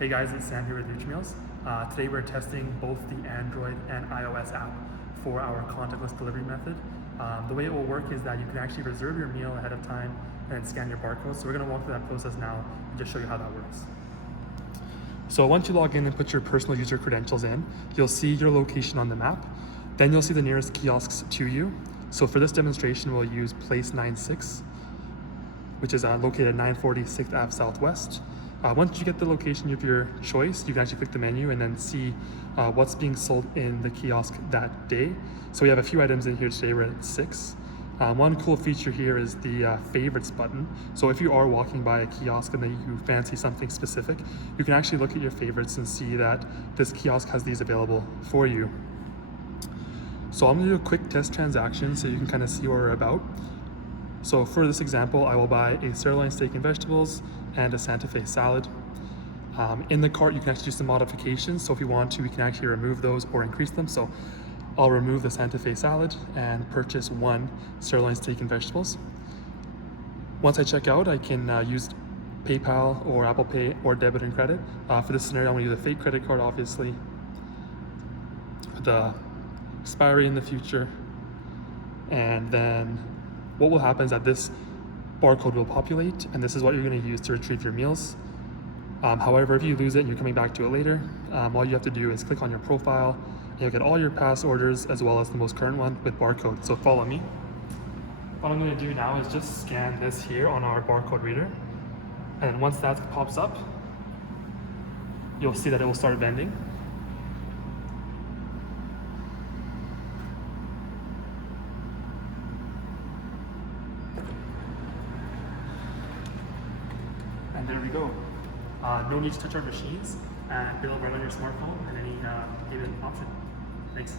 Hey guys, it's Sam here with NutriMeals. Today we're testing both the Android and iOS app for our contactless delivery method. The way it will work is that you can actually reserve your meal ahead of time and scan your barcode. So we're going to walk through that process now and just show you how that works. So once you log in and put your personal user credentials in, you'll see your location on the map. Then you'll see the nearest kiosks to you. So for this demonstration, we'll use Place 96, which is located at 940 6th Ave Southwest. Once you get the location of your choice, you can actually click the menu and then see what's being sold in the kiosk that day. So we have a few items in here today. We're at 6. One cool feature here is the favorites button. So if you are walking by a kiosk and then you fancy something specific, you can actually look at your favorites and see that this kiosk has these available for you. So I'm gonna do a quick test transaction so you can kind of see what we're about. So for this example, I will buy a sirloin steak and vegetables and a Santa Fe salad. In the cart, you can actually do some modifications. So if you want to, we can actually remove those or increase them. So I'll remove the Santa Fe salad and purchase one sirloin steak and vegetables. Once I check out, I can use PayPal or Apple Pay or debit and credit. For this scenario, I'm gonna use a fake credit card, obviously. The expiry in the future. And then what will happen is that this barcode will populate, and this is what you're going to use to retrieve your meals. However, if you lose it and you're coming back to it later, all you have to do is click on your profile, and you'll get all your past orders as well as the most current one with barcode. So follow me. What I'm going to do now is just scan this here on our barcode reader, and once that pops up, you'll see that it will start vending. And there we go. No need to touch our machines, and it'll run on your smartphone and any payment option. Thanks.